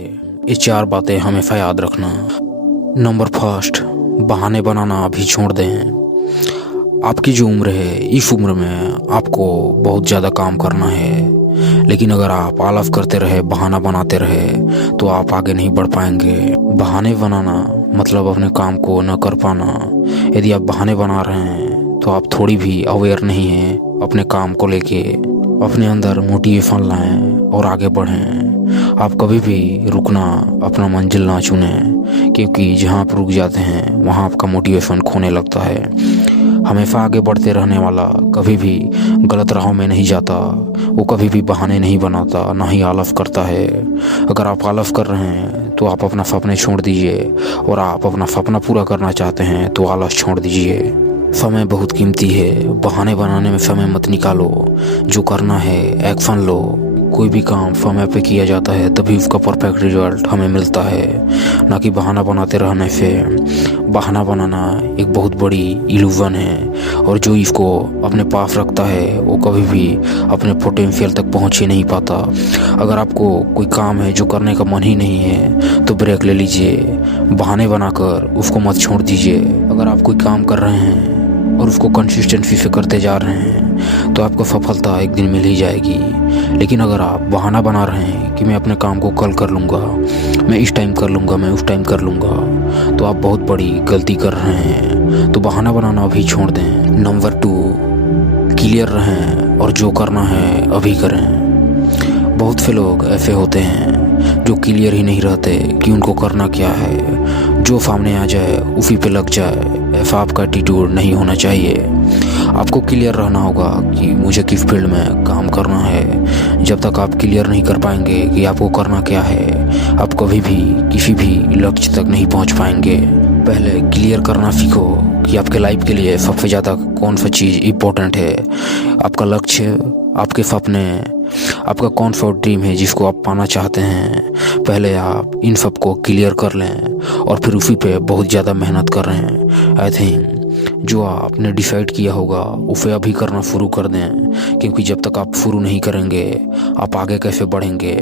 ये 4 बातें हमेशा याद रखना। नंबर फर्स्ट, बहाने बनाना अभी छोड़ दें। आपकी जो उम्र है, इस उम्र में आपको बहुत ज़्यादा काम करना है, लेकिन अगर आप आलस करते रहे, बहाना बनाते रहे, तो आप आगे नहीं बढ़ पाएंगे। बहाने बनाना मतलब अपने काम को न कर पाना। यदि आप बहाने बना रहे हैं तो आप थोड़ी भी अवेयर नहीं हैं अपने काम को लेके। अपने अंदर मोटिवेशन लाएं और आगे बढ़ें। आप कभी भी रुकना अपना मंजिल ना चुनें, क्योंकि जहाँ आप रुक जाते हैं वहाँ आपका मोटिवेशन खोने लगता है। हमेशा आगे बढ़ते रहने वाला कभी भी गलत राहों में नहीं जाता। वो कभी भी बहाने नहीं बनाता, ना ही आलस करता है। अगर आप आलस कर रहे हैं तो आप अपना सपने छोड़ दीजिए, और आप अपना सपना पूरा करना चाहते हैं तो आलस छोड़ दीजिए। समय बहुत कीमती है, बहाने बनाने में समय मत निकालो। जो करना है एक्शन लो। कोई भी काम समय पे किया जाता है तभी उसका परफेक्ट रिजल्ट हमें मिलता है, ना कि बहाना बनाते रहने से। बहाना बनाना एक बहुत बड़ी इल्यूजन है, और जो इसको अपने पास रखता है वो कभी भी अपने पोटेंशियल तक पहुंच ही नहीं पाता। अगर आपको कोई काम है जो करने का मन ही नहीं है तो ब्रेक ले लीजिए। बहाने बनाकर उसको मत छोड़ दीजिए। अगर आप कोई काम कर रहे हैं और उसको कंसिस्टेंसी से करते जा रहे हैं तो आपको सफलता एक दिन मिल ही जाएगी। लेकिन अगर आप बहाना बना रहे हैं कि मैं अपने काम को कल कर लूँगा, मैं इस टाइम कर लूँगा, मैं उस टाइम कर लूँगा, तो आप बहुत बड़ी गलती कर रहे हैं। तो बहाना बनाना अभी छोड़ दें। नंबर 2, क्लियर रहें और जो करना है अभी करें। बहुत से लोग ऐसे होते हैं जो क्लियर ही नहीं रहते कि उनको करना क्या है। जो सामने आ जाए उसी पे लग जाए, ऐसा आपका एटीट्यूड नहीं होना चाहिए। आपको क्लियर रहना होगा कि मुझे किस फील्ड में काम करना है। जब तक आप क्लियर नहीं कर पाएंगे कि आपको करना क्या है, आप कभी भी किसी भी लक्ष्य तक नहीं पहुंच पाएंगे। पहले क्लियर करना सीखो कि आपके लाइफ के लिए सबसे ज़्यादा कौन सा चीज़ इम्पोर्टेंट है। आपका लक्ष्य, आपके सपने, आपका कौन सा ड्रीम है जिसको आप पाना चाहते हैं। पहले आप इन सब को क्लियर कर लें और फिर उसी पे बहुत ज़्यादा मेहनत कर रहे हैं। आई थिंक जो आपने डिसाइड किया होगा उसे अभी करना शुरू कर दें, क्योंकि जब तक आप शुरू नहीं करेंगे आप आगे कैसे बढ़ेंगे।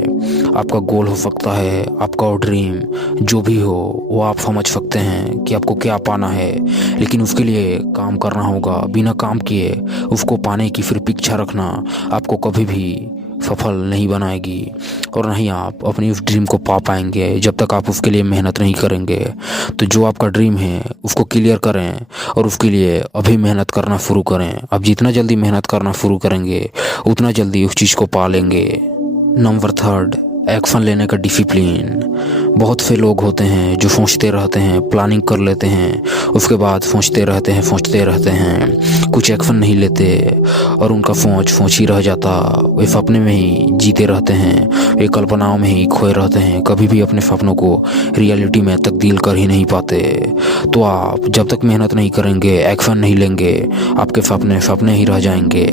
आपका गोल हो सकता है, आपका ड्रीम जो भी हो वो आप समझ सकते हैं कि आपको क्या पाना है, लेकिन उसके लिए काम करना होगा। बिना काम किए उसको पाने की फिर इच्छा रखना आपको कभी भी सफल नहीं बनाएगी, और ना ही आप अपनी उस ड्रीम को पा पाएंगे जब तक आप उसके लिए मेहनत नहीं करेंगे। तो जो आपका ड्रीम है उसको क्लियर करें और उसके लिए अभी मेहनत करना शुरू करें। आप जितना जल्दी मेहनत करना शुरू करेंगे उतना जल्दी उस चीज़ को पा लेंगे। नंबर 3, एक्शन लेने का डिसिप्लिन। बहुत से लोग होते हैं जो सोचते रहते हैं, प्लानिंग कर लेते हैं, उसके बाद सोचते रहते हैं, कुछ एक्शन नहीं लेते, और उनका सोच ही रह जाता। वे सपने में ही जीते रहते हैं, वे कल्पनाओं में ही खोए रहते हैं, कभी भी अपने सपनों को रियलिटी में तब्दील कर ही नहीं पाते। तो आप जब तक मेहनत नहीं करेंगे, एक्शन नहीं लेंगे, आपके सपने ही रह जाएंगे।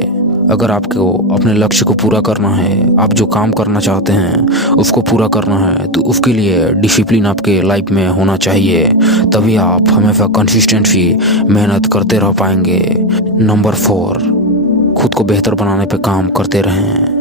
अगर आपको अपने लक्ष्य को पूरा करना है, आप जो काम करना चाहते हैं उसको पूरा करना है, तो उसके लिए डिसिप्लिन आपके लाइफ में होना चाहिए। तभी आप हमेशा कंसिस्टेंसी मेहनत करते रह पाएंगे। नंबर 4, खुद को बेहतर बनाने पे काम करते रहें।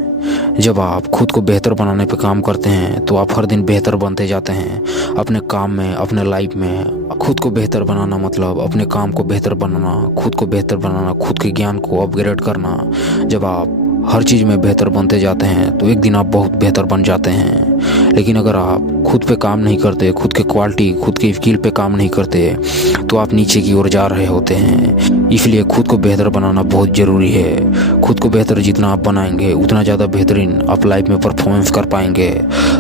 जब आप खुद को बेहतर बनाने पे काम करते हैं तो आप हर दिन बेहतर बनते जाते हैं अपने काम में, अपने लाइफ में। खुद को बेहतर बनाना मतलब अपने काम को बेहतर बनाना, खुद को बेहतर बनाना, खुद के ज्ञान को अपग्रेड करना। जब आप हर चीज़ में बेहतर बनते जाते हैं तो एक दिन आप बहुत बेहतर बन जाते हैं। लेकिन अगर आप खुद पे काम नहीं करते, खुद के क्वालिटी, खुद के स्किल पे काम नहीं करते, तो आप नीचे की ओर जा रहे होते हैं। इसलिए खुद को बेहतर बनाना बहुत ज़रूरी है। खुद को बेहतर जितना आप बनाएंगे उतना ज़्यादा बेहतरीन आप लाइफ में परफॉर्मेंस कर पाएंगे,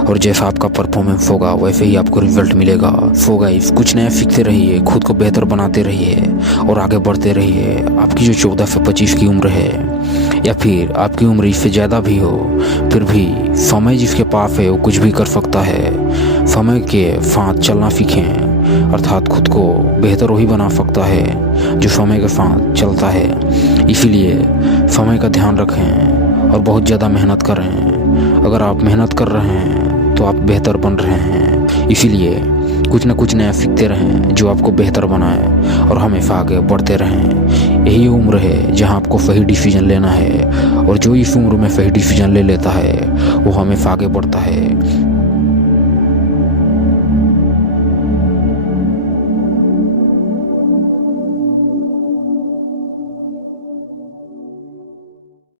और जैसा आपका परफॉर्मेंस होगा वैसे ही आपको रिजल्ट मिलेगा। सो गाइस, कुछ नया सीखते रहिए, खुद को बेहतर बनाते रहिए और आगे बढ़ते रहिए। आपकी जो 14 से 25 की उम्र है, या फिर आपकी उम्र इससे ज़्यादा भी हो, फिर भी समय जिसके पास है वो कुछ भी कर सकता है। समय के साथ चलना सीखें, अर्थात खुद को बेहतर वही बना सकता है जो समय के साथ चलता है। इसीलिए समय का ध्यान रखें और बहुत ज़्यादा मेहनत करें। अगर आप मेहनत कर रहे हैं तो आप बेहतर बन रहे हैं। इसीलिए कुछ ना कुछ नया सीखते रहें जो आपको बेहतर बनाए, और हमेशा आगे बढ़ते रहें। यही उम्र है जहां आपको सही डिसीजन लेना है, और जो इस उम्र में सही डिसीजन ले लेता है वो हमेशा आगे बढ़ता है।